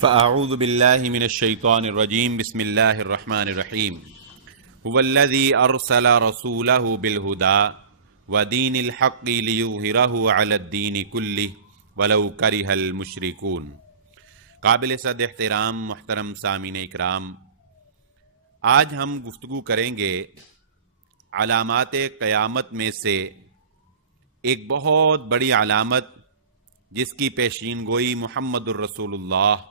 فاعوذ باللہ من الشیطان الرجیم بسم اللہ الرحمن الرحیم هو الذی ارسل رسولہ بالہدی ودین الحق لیظہرہ علی الدین کلہ ولو کرہ المشرکون۔ قابل صد احترام محترم سامعین اکرام، آج ہم گفتگو کریں گے علامات قیامت میں سے ایک بہت بڑی علامت جس کی پیشین گوئی محمد الرسول اللہ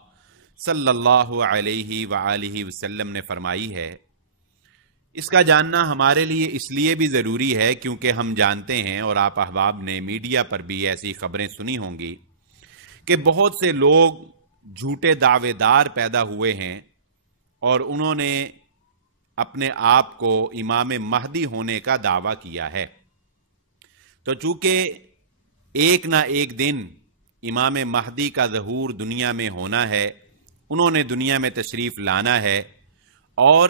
صلی اللہ علیہ وآلہ وسلم نے فرمائی ہے۔ اس کا جاننا ہمارے لیے اس لیے بھی ضروری ہے کیونکہ ہم جانتے ہیں، اور آپ احباب نے میڈیا پر بھی ایسی خبریں سنی ہوں گی، کہ بہت سے لوگ جھوٹے دعوے دار پیدا ہوئے ہیں اور انہوں نے اپنے آپ کو امام مہدی ہونے کا دعویٰ کیا ہے۔ تو چونکہ ایک نہ ایک دن امام مہدی کا ظہور دنیا میں ہونا ہے، انہوں نے دنیا میں تشریف لانا ہے، اور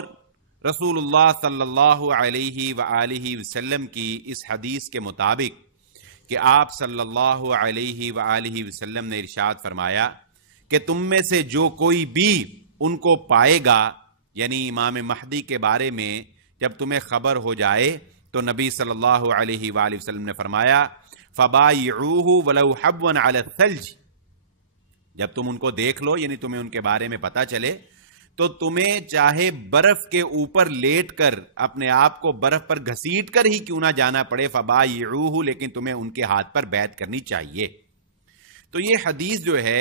رسول اللہ صلی اللہ علیہ وآلہ وسلم کی اس حدیث کے مطابق کہ آپ صلی اللہ علیہ وآلہ وسلم نے ارشاد فرمایا کہ تم میں سے جو کوئی بھی ان کو پائے گا، یعنی امام مہدی کے بارے میں جب تمہیں خبر ہو جائے، تو نبی صلی اللہ علیہ وآلہ وسلم نے فرمایا فَبَائِعُوهُ وَلَوْ حَبْوًا عَلَى الثَّلْجِ، جب تم ان کو دیکھ لو، یعنی تمہیں ان کے بارے میں پتہ چلے، تو تمہیں چاہے برف کے اوپر لیٹ کر اپنے آپ کو برف پر گھسیٹ کر ہی کیوں نہ جانا پڑے، فَبَائِعُوهُ، لیکن تمہیں ان کے ہاتھ پر بیعت کرنی چاہیے۔ تو یہ حدیث جو ہے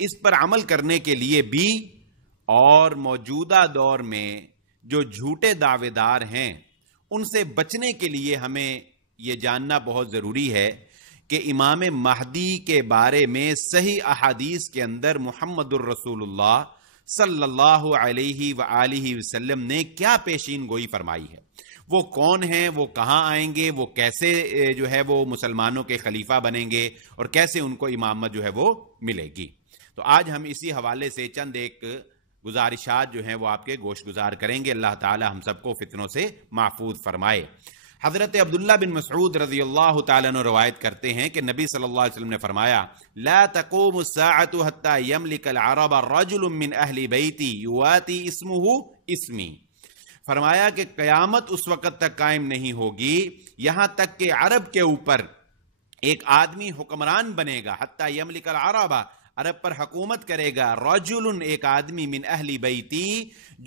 اس پر عمل کرنے کے لیے بھی، اور موجودہ دور میں جو جھوٹے دعوے دار ہیں ان سے بچنے کے لیے ہمیں یہ جاننا بہت ضروری ہے کہ امام مہدی کے بارے میں صحیح احادیث کے اندر محمد الرسول اللہ صلی اللہ علیہ وآلہ وسلم نے کیا پیشین گوئی فرمائی ہے، وہ کون ہیں، وہ کہاں آئیں گے، وہ کیسے جو ہے وہ مسلمانوں کے خلیفہ بنیں گے، اور کیسے ان کو امامت جو ہے وہ ملے گی۔ تو آج ہم اسی حوالے سے چند ایک گزارشات جو ہیں وہ آپ کے گوش گزار کریں گے۔ اللہ تعالی ہم سب کو فتنوں سے محفوظ فرمائے۔ حضرت عبداللہ بن مسعود رضی اللہ تعالیٰ عنہ روایت کرتے ہیں کہ نبی صلی اللہ علیہ وسلم نے فرمایا لا تقوم الساعة حتى يملك العرب رجل من اہل بیتی یواتی اسمہ اسمی، فرمایا کہ قیامت اس وقت تک قائم نہیں ہوگی یہاں تک کہ عرب کے اوپر ایک آدمی حکمران بنے گا، حتی یملک العرب، عرب پر حکومت کرے گا، رجل، ایک آدمی، من اہل بیتی،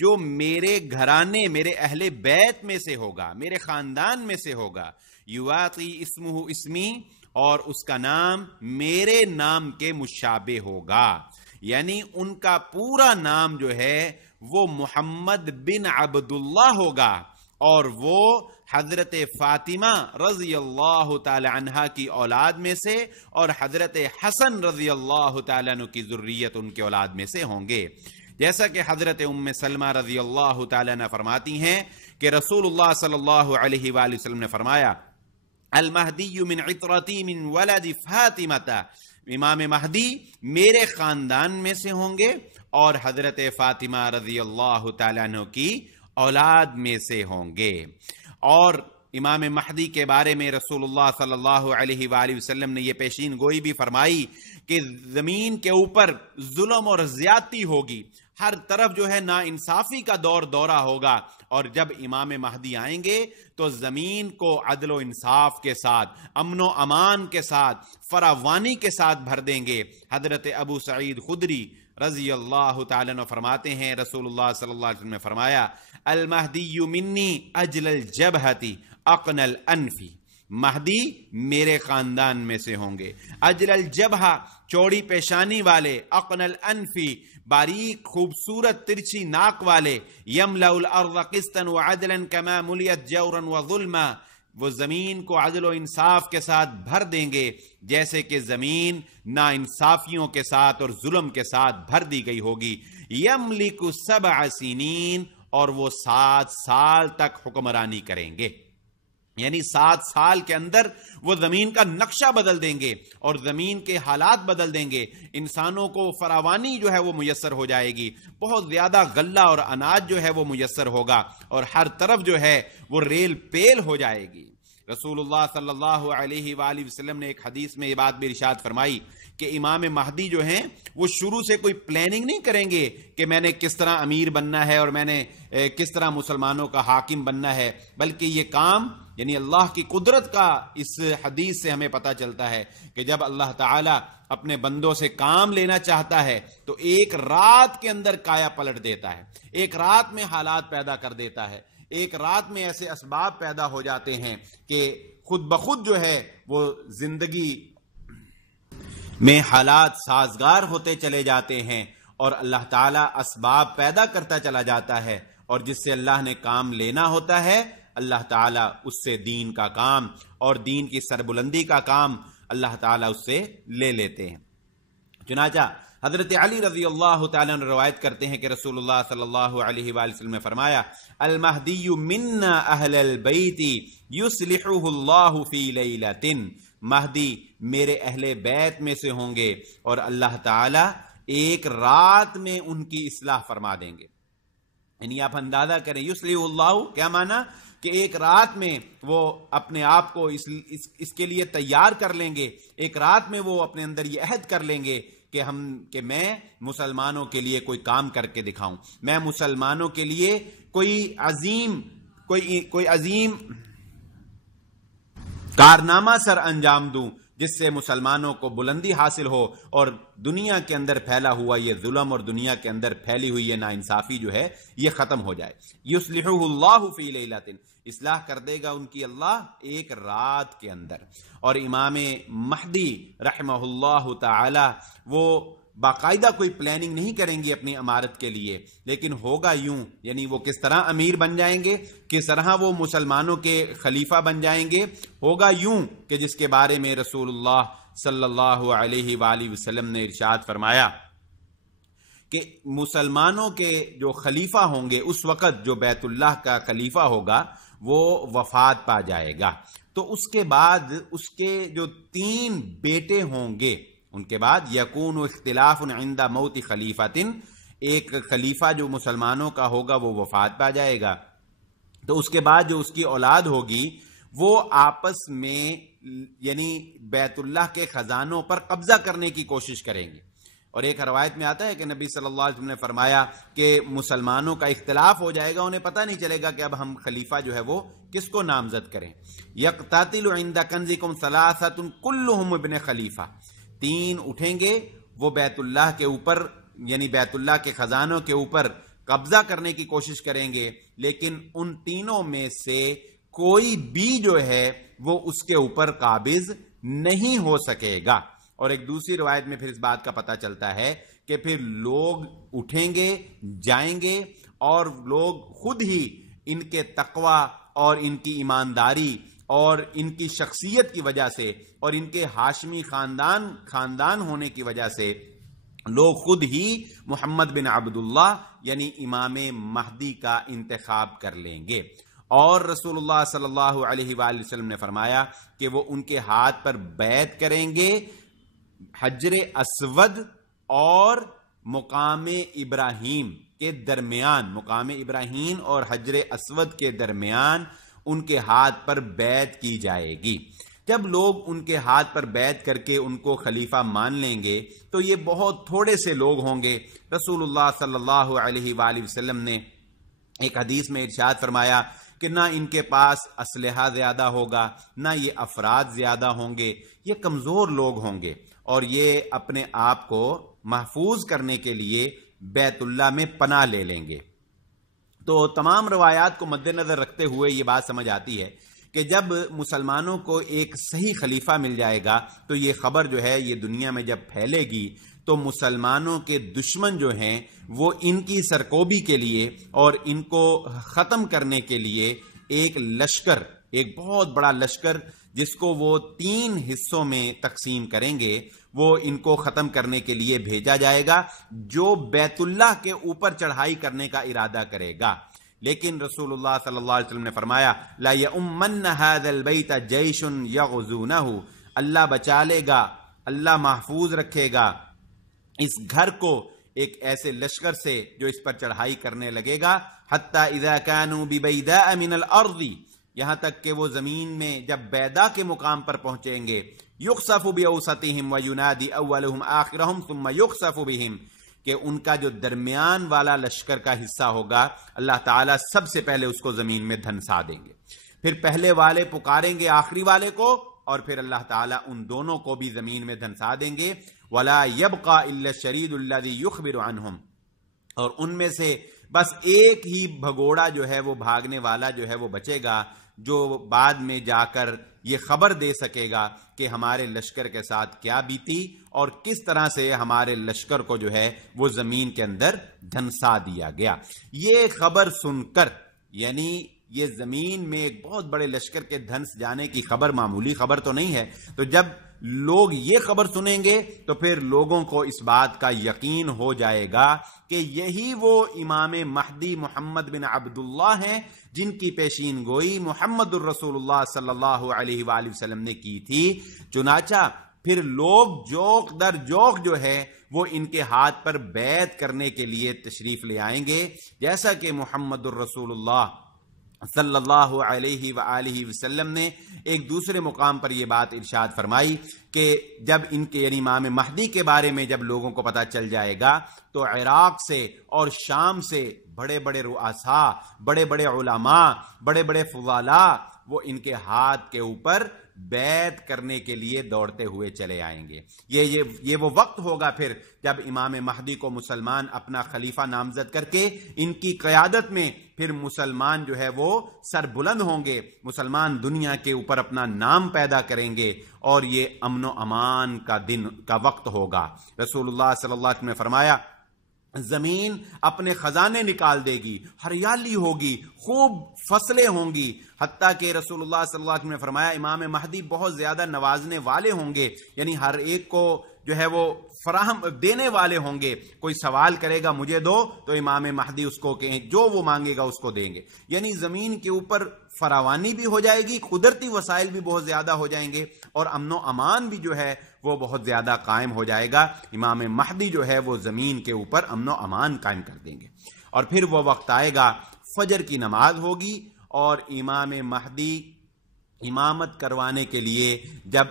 جو میرے گھرانے، میرے اہل بیت میں سے ہوگا، میرے خاندان میں سے ہوگا، یواتی اسمہ اسمی، اور اس کا نام میرے نام کے مشابہ ہوگا، یعنی ان کا پورا نام جو ہے وہ محمد بن عبداللہ ہوگا، اور وہ حضرت فاطمہ رضی اللہ تعالی عنہ کی اولاد میں سے اور حضرت حسن رضی اللہ تعالی عنہ کی ذریت ان کے اولاد میں سے ہوں گے۔ جیسا کہ حضرت ام سلمہ رضی اللہ تعالی عنہ فرماتی ہیں کہ رسول اللہ صلی اللہ علیہ وآلہ وسلم نے فرمایا المہدی من عطرتی من ولد فاطمہ، امام مہدی میرے خاندان میں سے ہوں گے اور حضرت فاطمہ رضی اللہ تعالی عنہ کی اولاد میں سے ہوں گے۔ اور امام مہدی کے بارے میں رسول اللہ صلی اللہ علیہ وآلہ وسلم نے یہ پیشین گوئی بھی فرمائی کہ زمین کے اوپر ظلم اور زیادتی ہوگی، ہر طرف جو ہے نا انصافی کا دورہ ہوگا، اور جب امام مہدی آئیں گے تو زمین کو عدل و انصاف کے ساتھ، امن و امان کے ساتھ، فراوانی کے ساتھ بھر دیں گے۔ حضرت ابو سعید خدری رضی اللہ تعالیٰ عنہ فرماتے ہیں رسول اللہ صلی اللہ علیہ وسلم نے فرمایا المہدی منی اجل الجبہتی اقن الانفی، مہدی میرے خاندان میں سے ہوں گے، اجل الجبہہ، چوڑی پیشانی والے، اقن الانفی، باریک خوبصورت ترچھی ناک والے، یملأ الارض قسطا وعدلا کما ملیت جورا وظلما، وہ زمین کو عدل و انصاف کے ساتھ بھر دیں گے جیسے کہ زمین نا انصافیوں کے ساتھ اور ظلم کے ساتھ بھر دی گئی ہوگی۔ یملک 7 سنین، اور وہ 7 سال تک حکمرانی کریں گے، یعنی 7 سال کے اندر وہ زمین کا نقشہ بدل دیں گے اور زمین کے حالات بدل دیں گے، انسانوں کو فراوانی جو ہے وہ میسر ہو جائے گی، بہت زیادہ غلہ اور اناج جو ہے وہ میسر ہوگا، اور ہر طرف جو ہے وہ ریل پیل ہو جائے گی۔ رسول اللہ صلی اللہ علیہ وآلہ وسلم نے ایک حدیث میں یہ بات بھی ارشاد فرمائی کہ امام مہدی جو ہیں وہ شروع سے کوئی پلاننگ نہیں کریں گے کہ میں نے کس طرح امیر بننا ہے اور میں نے کس طرح مسلمانوں کا حاکم بننا ہے، بلکہ یہ کام یعنی اللہ کی قدرت کا اس حدیث سے ہمیں پتہ چلتا ہے کہ جب اللہ تعالیٰ اپنے بندوں سے کام لینا چاہتا ہے تو ایک رات کے اندر کایا پلٹ دیتا ہے، ایک رات میں حالات پیدا کر دیتا ہے، ایک رات میں ایسے اسباب پیدا ہو جاتے ہیں کہ خود بخود جو ہے وہ زندگی میں حالات سازگار ہوتے چلے جاتے ہیں اور اللہ تعالیٰ اسباب پیدا کرتا چلا جاتا ہے، اور جس سے اللہ نے کام لینا ہوتا ہے اللہ تعالیٰ اس سے دین کا کام اور دین کی سربلندی کا کام اللہ تعالیٰ اس سے لے لیتے ہیں۔ چنانچہ حضرت علی رضی اللہ تعالیٰ نے روایت کرتے ہیں کہ رسول اللہ صلی اللہ علیہ وآلہ وسلم نے فرمایا المہدی منا اہل البیت یصلحہ اللہ فی لیلۃ، مہدی میرے اہل بیت میں سے ہوں گے اور اللہ تعالیٰ ایک رات میں ان کی اصلاح فرما دیں گے۔ یعنی آپ اندازہ کریں یصلح اللہ کیا معنی کہ ایک رات میں وہ اپنے آپ کو اس کے لیے تیار کر لیں گے، ایک رات میں وہ اپنے اندر یہ عہد کر لیں گے کہ میں مسلمانوں کے لیے کوئی کام کر کے دکھاؤں، میں مسلمانوں کے لیے کوئی عظیم کارنامہ سر انجام دوں جس سے مسلمانوں کو بلندی حاصل ہو اور دنیا کے اندر پھیلا ہوا یہ ظلم اور دنیا کے اندر پھیلی ہوئی یہ ناانصافی جو ہے یہ ختم ہو جائے۔ یصلحہ اللہ فی لیلۃ، اصلاح کر دے گا ان کی اللہ ایک رات کے اندر۔ اور امام مہدی رحمہ اللہ تعالی وہ باقاعدہ کوئی پلاننگ نہیں کریں گے اپنی امارت کے لیے، لیکن ہوگا یوں، یعنی وہ کس طرح امیر بن جائیں گے، کس طرح وہ مسلمانوں کے خلیفہ بن جائیں گے، ہوگا یوں کہ جس کے بارے میں رسول اللہ صلی اللہ علیہ وآلہ وسلم نے ارشاد فرمایا کہ مسلمانوں کے جو خلیفہ ہوں گے اس وقت جو بیت اللہ کا خلیفہ ہوگا وہ وفات پا جائے گا، تو اس کے بعد اس کے جو 3 بیٹے ہوں گے، ان کے بعد یکون اختلاف عند موت خلیفۃ، ایک خلیفہ جو مسلمانوں کا ہوگا وہ وفات پا جائے گا، تو اس کے بعد جو اس کی اولاد ہوگی وہ آپس میں یعنی بیت اللہ کے خزانوں پر قبضہ کرنے کی کوشش کریں گے۔ اور ایک روایت میں آتا ہے کہ نبی صلی اللہ علیہ وسلم نے فرمایا کہ مسلمانوں کا اختلاف ہو جائے گا، انہیں پتہ نہیں چلے گا کہ اب ہم خلیفہ جو ہے وہ کس کو نامزد کریں۔ یقتتل عند کنزکم ثلاثۃ کلہم ابن خلیفہ، 3 اٹھیں گے وہ بیت اللہ کے اوپر یعنی بیت اللہ کے خزانوں کے اوپر قبضہ کرنے کی کوشش کریں گے، لیکن ان تینوں میں سے کوئی بھی جو ہے وہ اس کے اوپر قابض نہیں ہو سکے گا۔ اور ایک دوسری روایت میں پھر اس بات کا پتہ چلتا ہے کہ پھر لوگ اٹھیں گے، جائیں گے اور لوگ خود ہی ان کے تقوی اور ان کی ایمانداری اور ان کی شخصیت کی وجہ سے اور ان کے ہاشمی خاندان ہونے کی وجہ سے لوگ خود ہی محمد بن عبداللہ یعنی امام مہدی کا انتخاب کر لیں گے۔ اور رسول اللہ صلی اللہ علیہ وآلہ وسلم نے فرمایا کہ وہ ان کے ہاتھ پر بیعت کریں گے، حجر اسود اور مقام ابراہیم کے درمیان، مقام ابراہیم اور حجر اسود کے درمیان ان کے ہاتھ پر بیعت کی جائے گی۔ جب لوگ ان کے ہاتھ پر بیعت کر کے ان کو خلیفہ مان لیں گے تو یہ بہت تھوڑے سے لوگ ہوں گے۔ رسول اللہ صلی اللہ علیہ وآلہ وسلم نے ایک حدیث میں ارشاد فرمایا کہ نہ ان کے پاس اسلحہ زیادہ ہوگا، نہ یہ افراد زیادہ ہوں گے، یہ کمزور لوگ ہوں گے اور یہ اپنے آپ کو محفوظ کرنے کے لیے بیت اللہ میں پناہ لے لیں گے۔ تو تمام روایات کو مد نظر رکھتے ہوئے یہ بات سمجھ آتی ہے کہ جب مسلمانوں کو ایک صحیح خلیفہ مل جائے گا تو یہ خبر جو ہے یہ دنیا میں جب پھیلے گی تو مسلمانوں کے دشمن جو ہیں وہ ان کی سرکوبی کے لیے اور ان کو ختم کرنے کے لیے ایک لشکر، ایک بہت بڑا لشکر جس کو وہ 3 حصوں میں تقسیم کریں گے، وہ ان کو ختم کرنے کے لیے بھیجا جائے گا جو بیت اللہ کے اوپر چڑھائی کرنے کا ارادہ کرے گا۔ لیکن رسول اللہ صلی اللہ علیہ وسلم نے فرمایا لا یؤمن ھذا البیت جیش یغزونہ، اللہ بچا لے گا، اللہ محفوظ رکھے گا اس گھر کو ایک ایسے لشکر سے جو اس پر چڑھائی کرنے لگے گا، حتی اذا کانوا ببیداء من الارض، یہاں تک کہ وہ زمین میں جب بیدا کے مقام پر پہنچیں گے، یخسف باوسطہم وینادی اولہم آخرہم ثم یخسف بہم، کہ ان کا جو درمیان والا لشکر کا حصہ ہوگا اللہ تعالیٰ سب سے پہلے اس کو زمین میں دھنسا دیں گے، پھر پہلے والے پکاریں گے آخری والے کو، اور پھر اللہ تعالیٰ ان دونوں کو بھی زمین میں دھنسا دیں گے۔ ولا یبقى الا الشرید الذی یخبر عنہم، اور ان میں سے بس ایک ہی بھگوڑا جو ہے وہ بھاگنے والا جو ہے وہ بچے گا، جو بعد میں جا کر یہ خبر دے سکے گا کہ ہمارے لشکر کے ساتھ کیا بیتی اور کس طرح سے ہمارے لشکر کو جو ہے وہ زمین کے اندر دھنسا دیا گیا۔ یہ خبر سن کر، یعنی یہ زمین میں ایک بہت بڑے لشکر کے دھنس جانے کی خبر معمولی خبر تو نہیں ہے، تو جب لوگ یہ خبر سنیں گے تو پھر لوگوں کو اس بات کا یقین ہو جائے گا کہ یہی وہ امام مہدی محمد بن عبداللہ ہیں جن کی پیشین گوئی محمد الرسول اللہ صلی اللہ علیہ وآلہ وسلم نے کی تھی۔ چنانچہ پھر لوگ جوق در جوق جو ہے وہ ان کے ہاتھ پر بیعت کرنے کے لیے تشریف لے آئیں گے، جیسا کہ محمد الرسول اللہ صلی اللہ علیہ وآلہ وسلم نے ایک دوسرے مقام پر یہ بات ارشاد فرمائی کہ جب ان کے یعنی امام مہدی کے بارے میں جب لوگوں کو پتہ چل جائے گا تو عراق سے اور شام سے بڑے بڑے رؤساء، بڑے بڑے علماء، بڑے بڑے فضلاء وہ ان کے ہاتھ کے اوپر بیعت کرنے کے لیے دوڑتے ہوئے چلے آئیں گے۔ یہ وہ وقت ہوگا پھر جب امام مہدی کو مسلمان اپنا خلیفہ نامزد کر کے ان کی قیادت میں پھر مسلمان جو ہے وہ سر بلند ہوں گے، مسلمان دنیا کے اوپر اپنا نام پیدا کریں گے، اور یہ امن و امان کا دن کا وقت ہوگا۔ رسول اللہ صلی اللہ علیہ وسلم نے فرمایا زمین اپنے خزانے نکال دے گی، ہریالی ہوگی، خوب فصلیں ہوں گی، حتیٰ کہ رسول اللہ صلی اللہ علیہ وسلم نے فرمایا امام مہدی بہت زیادہ نوازنے والے ہوں گے، یعنی ہر ایک کو جو ہے وہ فراہم دینے والے ہوں گے۔ کوئی سوال کرے گا مجھے دو تو امام مہدی اس کو کہیں جو وہ مانگے گا اس کو دیں گے، یعنی زمین کے اوپر فراوانی بھی ہو جائے گی، قدرتی وسائل بھی بہت زیادہ ہو جائیں گے، اور امن و امان بھی جو ہے وہ بہت زیادہ قائم ہو جائے گا۔ امام مہدی جو ہے وہ زمین کے اوپر امن و امان قائم کر دیں گے، اور پھر وہ وقت آئے گا فجر کی نماز ہوگی، اور امام مہدی امامت کروانے کے لیے جب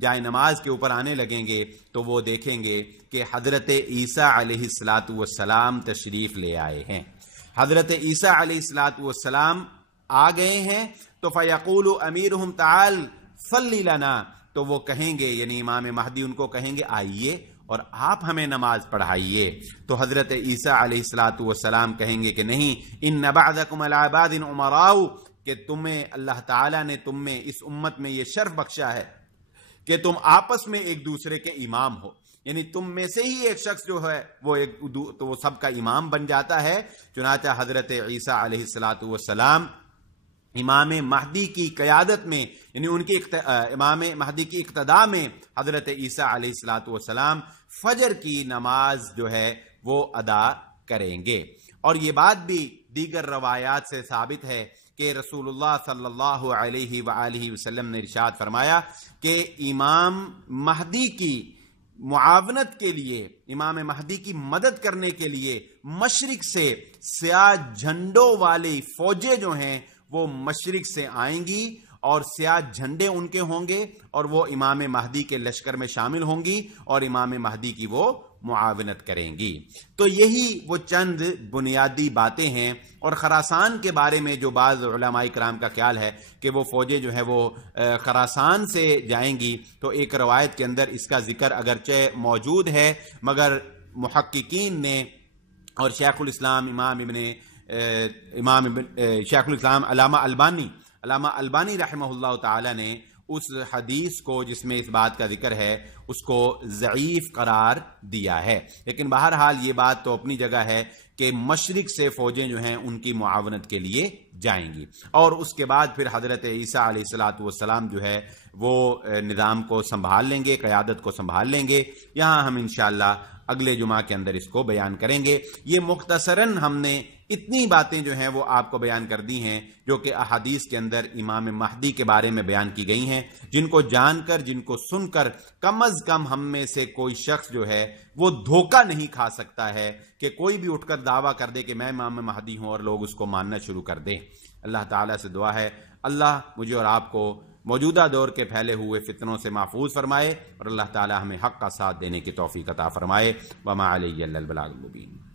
جائے نماز کے اوپر آنے لگیں گے تو وہ دیکھیں گے کہ حضرت عیسیٰ علیہ السلام تشریف لے آئے ہیں۔ حضرت عیسیٰ علیہ السلام آ گئے ہیں تو فیقول امیرہم تعال صلی لنا، تو وہ کہیں گے یعنی امام مہدی ان کو کہیں گے آئیے اور آپ ہمیں نماز پڑھائیے، تو حضرت عیسیٰ علیہ السلام کہیں گے کہ نہیں، ان بعدکم علی بعد امراء، کہ تمہیں اللہ تعالیٰ نے تم میں اس امت میں یہ شرف بخشا ہے کہ تم آپس میں ایک دوسرے کے امام ہو، یعنی تم میں سے ہی ایک شخص جو ہے وہ تو وہ سب کا امام بن جاتا ہے۔ چنانچہ حضرت عیسیٰ علیہ السلام امام مہدی کی قیادت میں، یعنی ان کی امام مہدی کی اقتداء میں حضرت عیسیٰ علیہ السلام فجر کی نماز جو ہے وہ ادا کریں گے۔ اور یہ بات بھی دیگر روایات سے ثابت ہے کہ رسول اللہ صلی اللہ علیہ وآلہ وسلم نے ارشاد فرمایا کہ امام مہدی کی معاونت کے لیے، امام مہدی کی مدد کرنے کے لیے مشرق سے سیاہ جھنڈوں والی فوجیں جو ہیں وہ مشرق سے آئیں گی، اور سیاہ جھنڈے ان کے ہوں گے، اور وہ امام مہدی کے لشکر میں شامل ہوں گی اور امام مہدی کی وہ معاونت کریں گی۔ تو یہی وہ چند بنیادی باتیں ہیں۔ اور خراسان کے بارے میں جو بعض علماء کرام کا خیال ہے کہ وہ فوجیں جو ہیں وہ خراسان سے جائیں گی، تو ایک روایت کے اندر اس کا ذکر اگرچہ موجود ہے، مگر محققین نے اور شیخ الاسلام علامہ البانی رحمہ اللہ تعالی نے اس حدیث کو جس میں اس بات کا ذکر ہے اس کو ضعیف قرار دیا ہے، لیکن بہرحال یہ بات تو اپنی جگہ ہے کہ مشرق سے فوجیں جو ہیں ان کی معاونت کے لیے جائیں گی، اور اس کے بعد پھر حضرت عیسیٰ علیہ السلام جو ہے وہ نظام کو سنبھال لیں گے، قیادت کو سنبھال لیں گے۔ یہاں ہم انشاءاللہ اگلے جمعہ کے اندر اس کو بیان کریں گے۔ یہ مختصراً ہم نے اتنی باتیں جو ہیں وہ آپ کو بیان کر دی ہیں جو کہ احادیث کے اندر امام مہدی کے بارے میں بیان کی گئی ہیں، جن کو جان کر، جن کو سن کر کم از از کم ہم میں سے کوئی شخص جو ہے وہ دھوکہ نہیں کھا سکتا ہے کہ کوئی بھی اٹھ کر دعویٰ کر دے کہ میں امام مہدی ہوں اور لوگ اس کو ماننا شروع کر دیں۔ اللہ تعالیٰ سے دعا ہے اللہ مجھے اور آپ کو موجودہ دور کے پھیلے ہوئے فتنوں سے محفوظ فرمائے، اور اللہ تعالیٰ ہمیں حق کا ساتھ دینے کی توفیق عطا فرمائے۔ وما علی الا البلاغ المبین۔